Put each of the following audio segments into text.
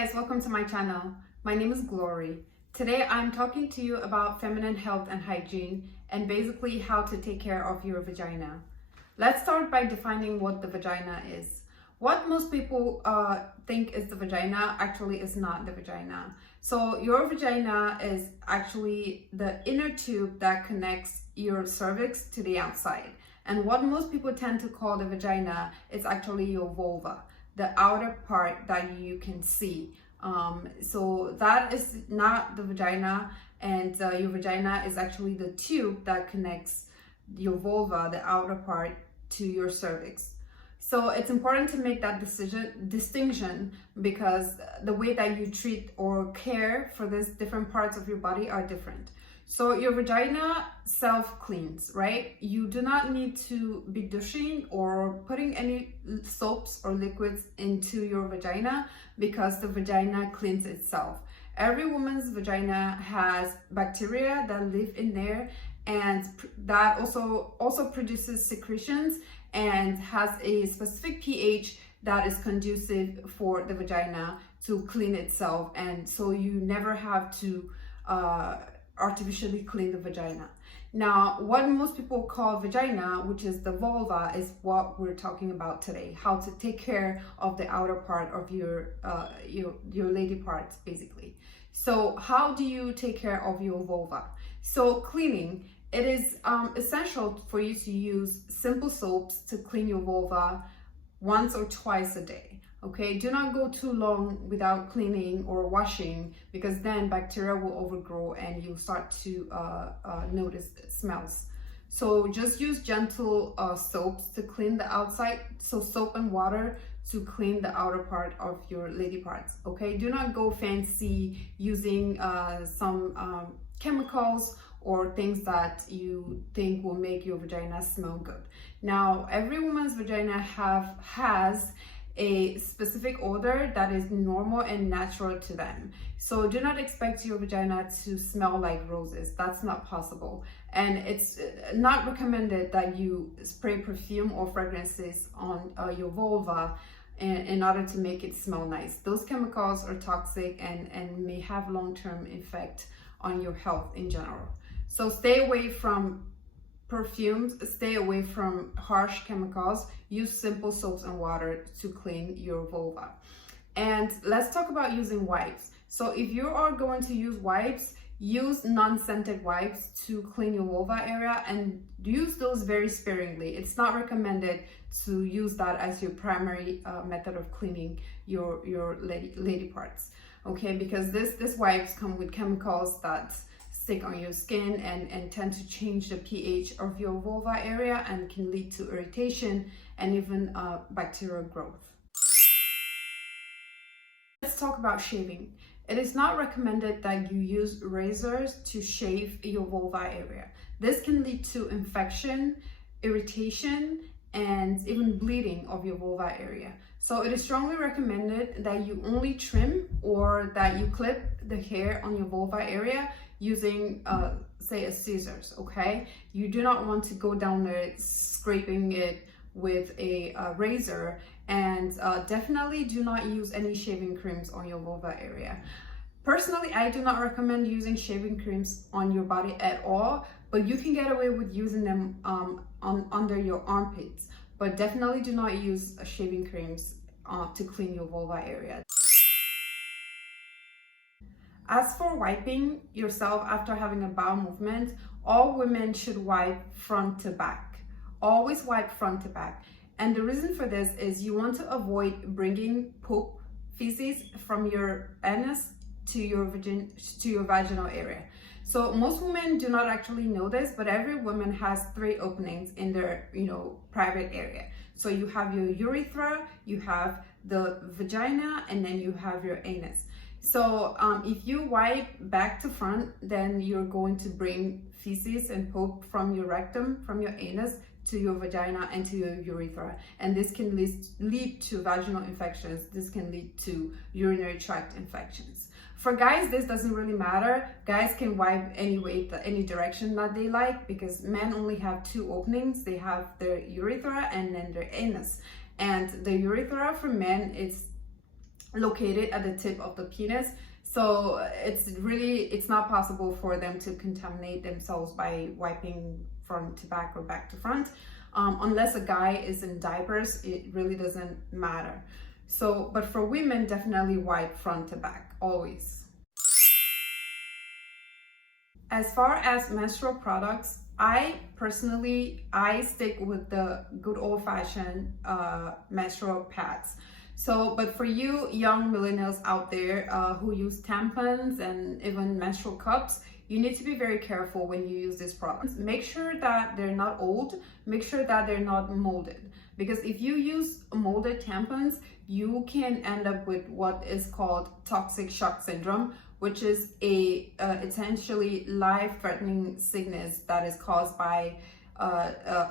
guys, welcome to my channel. My name is Glory. Today I'm talking to you about feminine health and hygiene and basically how to take care of your vagina. Let's start by defining what the vagina is. What most people think is the vagina actually is not the vagina. So your vagina is actually the inner tube that connects your cervix to the outside. And what most people tend to call the vagina is actually your vulva, the outer part that you can see. So that is not the vagina, and your vagina is actually the tube that connects your vulva, the outer part, to your cervix. So it's important to make that distinction because the way that you treat or care for these different parts of your body are different. So your vagina self-cleans, right? You do not need to be douching or putting any soaps or liquids into your vagina because the vagina cleans itself. Every woman's vagina has bacteria that live in there, and that also produces secretions and has a specific pH that is conducive for the vagina to clean itself. And so you never have to artificially clean the vagina. Now, what most people call vagina, which is the vulva, is what we're talking about today. How to take care of the outer part of your lady parts, basically. So how do you take care of your vulva? So cleaning. It is essential for you to use simple soaps to clean your vulva once or twice a day. Okay, do not go too long without cleaning or washing because then bacteria will overgrow and you'll start to notice smells. So just use gentle soaps to clean the outside. So soap and water to clean the outer part of your lady parts. Okay, do not go fancy using some chemicals or things that you think will make your vagina smell good. Now, every woman's vagina has a specific odor that is normal and natural to them. So do not expect your vagina to smell like roses. That's not possible. And it's not recommended that you spray perfume or fragrances on your vulva in order to make it smell nice. Those chemicals are toxic and may have long-term effect on your health in general. So stay away from perfumes, stay away from harsh chemicals, use simple soaps and water to clean your vulva. And let's talk about using wipes. So if you are going to use wipes, use non-scented wipes to clean your vulva area and use those very sparingly. It's not recommended to use that as your primary method of cleaning your lady parts. Okay, because this wipes come with chemicals that stick on your skin and tend to change the pH of your vulva area and can lead to irritation and even bacterial growth. Let's talk about shaving. It is not recommended that you use razors to shave your vulva area. This can lead to infection, irritation, and even bleeding of your vulva area. So it is strongly recommended that you only trim or that you clip the hair on your vulva area using say a scissors. Okay, you do not want to go down there scraping it with a razor, and definitely do not use any shaving creams on your vulva area. Personally, I do not recommend using shaving creams on your body at all, but you can get away with using them under your armpits, but definitely do not use shaving creams to clean your vulva area. As for wiping yourself after having a bowel movement, all women should wipe front to back. Always wipe front to back. And the reason for this is you want to avoid bringing poop, feces from your anus to your vaginal area. So most women do not actually know this, but every woman has 3 openings in their private area. So you have your urethra, you have the vagina, and then you have your anus. So if you wipe back to front, then you're going to bring feces and poop from your rectum, from your anus, to your vagina and to your urethra. And this can lead to vaginal infections. This can lead to urinary tract infections. For guys, this doesn't really matter. Guys can wipe any way, any direction that they like, because men only have 2 openings. They have their urethra and then their anus. And the urethra for men is located at the tip of the penis. So it's not possible for them to contaminate themselves by wiping front to back or back to front. Unless a guy is in diapers, it really doesn't matter. So, but for women, definitely wipe front to back, always. As far as menstrual products, I personally stick with the good old-fashioned menstrual pads. So, but for you young millennials out there who use tampons and even menstrual cups, you need to be very careful when you use these products. Make sure that they're not old, make sure that they're not molded. Because if you use molded tampons, you can end up with what is called toxic shock syndrome, which is a essentially life-threatening sickness that is caused by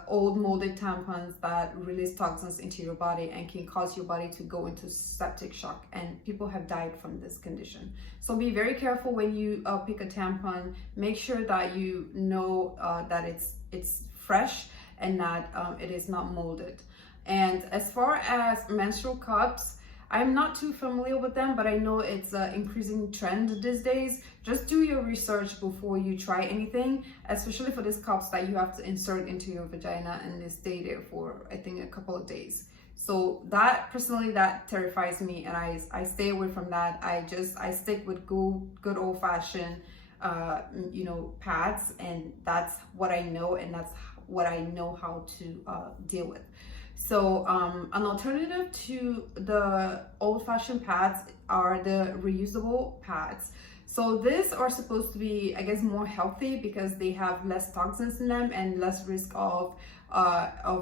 old molded tampons that release toxins into your body and can cause your body to go into septic shock, and people have died from this condition. So be very careful when you pick a tampon. Make sure that you know that it's fresh and that it is not molded. And as far as menstrual cups, I'm not too familiar with them, but I know it's an increasing trend these days. Just do your research before you try anything, especially for these cups that you have to insert into your vagina and they stay there for, I think, a couple of days. So that personally, that terrifies me, and I stay away from that. I stick with good old-fashioned pads, and that's what I know, and that's what I know how to deal with. So an alternative to the old-fashioned pads are the reusable pads. So these are supposed to be, I guess, more healthy because they have less toxins in them and less risk of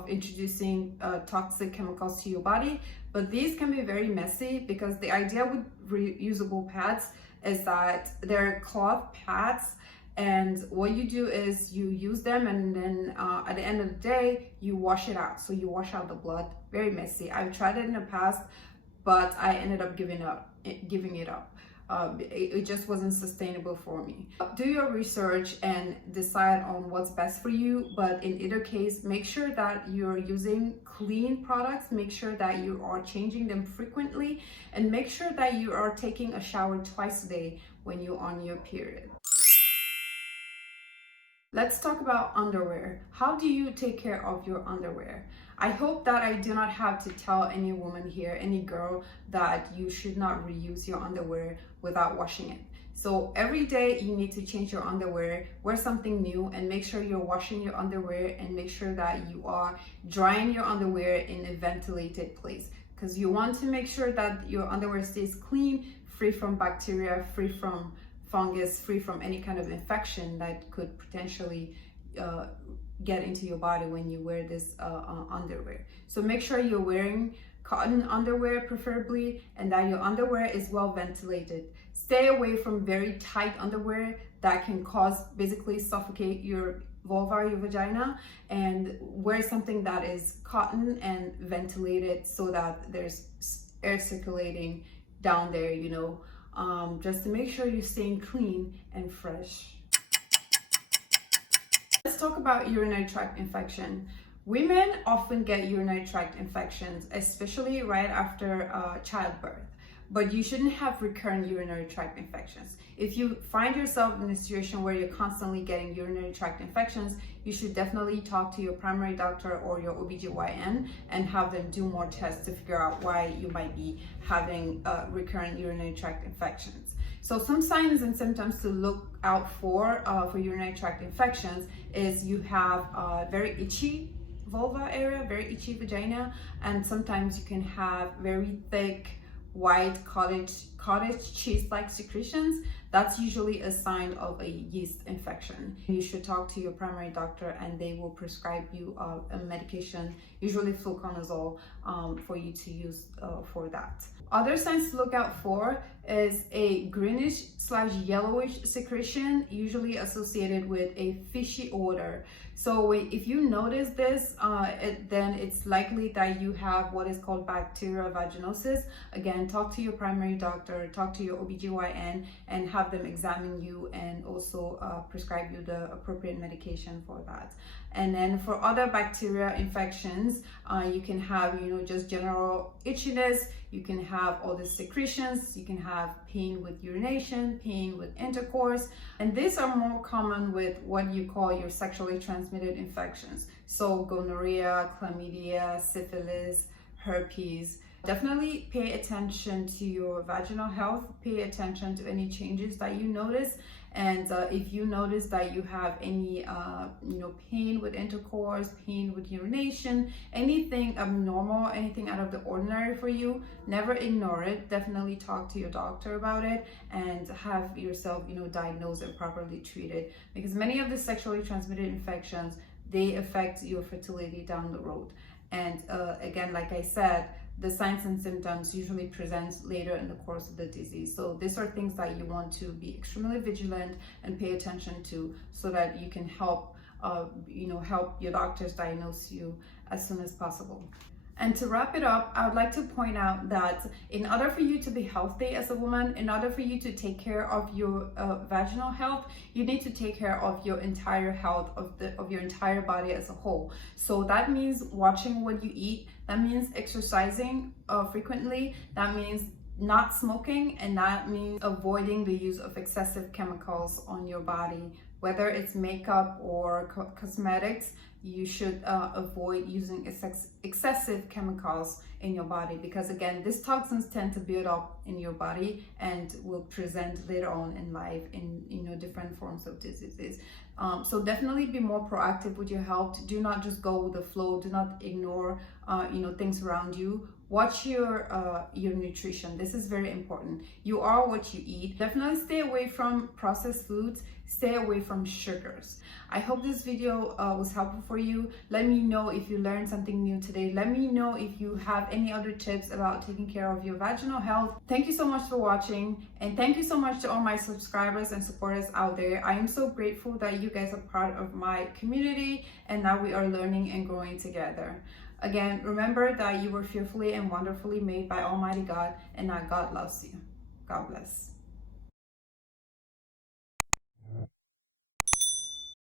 introducing toxic chemicals to your body. But these can be very messy because the idea with reusable pads is that they're cloth pads, and what you do is you use them, and then at the end of the day you wash it out. So you wash out the blood. Very messy. I've tried it in the past, but I ended up giving it up. It just wasn't sustainable for me. Do your research and decide on what's best for you, but in either case, make sure that you're using clean products, make sure that you are changing them frequently, and make sure that you are taking a shower twice a day when you're on your period. Let's talk about underwear. How do you take care of your underwear? I hope that I do not have to tell any woman here, any girl, that you should not reuse your underwear without washing it. So every day you need to change your underwear, wear something new, and make sure you're washing your underwear, and make sure that you are drying your underwear in a ventilated place, because you want to make sure that your underwear stays clean, free from bacteria, free from fungus, free from any kind of infection that could potentially get into your body when you wear this underwear. So make sure you're wearing cotton underwear preferably, and that your underwear is well ventilated. Stay away from very tight underwear that can basically suffocate your vulva, your vagina, and wear something that is cotton and ventilated so that there's air circulating down there, just to make sure you're staying clean and fresh. Let's talk about urinary tract infection. Women often get urinary tract infections, especially right after childbirth, but you shouldn't have recurrent urinary tract infections. If you find yourself in a situation where you're constantly getting urinary tract infections, you should definitely talk to your primary doctor or your OBGYN and have them do more tests to figure out why you might be having recurrent urinary tract infections. So some signs and symptoms to look out for urinary tract infections is you have very itchy vulva area, very itchy vagina, and sometimes you can have very thick white cottage cheese-like secretions. That's usually a sign of a yeast infection. You should talk to your primary doctor and they will prescribe you a medication, usually fluconazole, for you to use for that. Other signs to look out for is a greenish/yellowish secretion, usually associated with a fishy odor. So if you notice this, then it's likely that you have what is called bacterial vaginosis. Again, talk to your primary doctor, talk to your OBGYN, and have them examine you and also prescribe you the appropriate medication for that. And then for other bacteria infections, you can have, just general itchiness, you can have all the secretions, you can have pain with urination, pain with intercourse, and these are more common with what you call your sexually transmitted infections. So gonorrhea, chlamydia, syphilis, herpes. Definitely pay attention to your vaginal health, pay attention to any changes that you notice. And if you notice that you have any, pain with intercourse, pain with urination, anything abnormal, anything out of the ordinary for you, never ignore it. Definitely talk to your doctor about it and have yourself, diagnosed and properly treated. Because many of the sexually transmitted infections, they affect your fertility down the road. And again, like I said, the signs and symptoms usually present later in the course of the disease. So these are things that you want to be extremely vigilant and pay attention to so that you can help your doctors diagnose you as soon as possible. And to wrap it up, I would like to point out that in order for you to be healthy as a woman, in order for you to take care of your vaginal health, you need to take care of your entire health of your entire body as a whole. So that means watching what you eat, that means exercising frequently, that means not smoking, and that means avoiding the use of excessive chemicals on your body. Whether it's makeup or cosmetics, you should avoid using excessive chemicals in your body, because again, these toxins tend to build up in your body and will present later on in life in different forms of diseases. So definitely be more proactive with your health. Do not just go with the flow. Do not ignore things around you. Watch your nutrition. This is very important. You are what you eat. Definitely stay away from processed foods. Stay away from sugars. I hope this video was helpful for you. Let me know if you learned something new today. Let me know if you have any other tips about taking care of your vaginal health. Thank you so much for watching, and thank you so much to all my subscribers and supporters out there. I am so grateful that you guys are part of my community, and now we are learning and growing together. Again, remember that you were fearfully and wonderfully made by Almighty God, and that God loves you. God bless.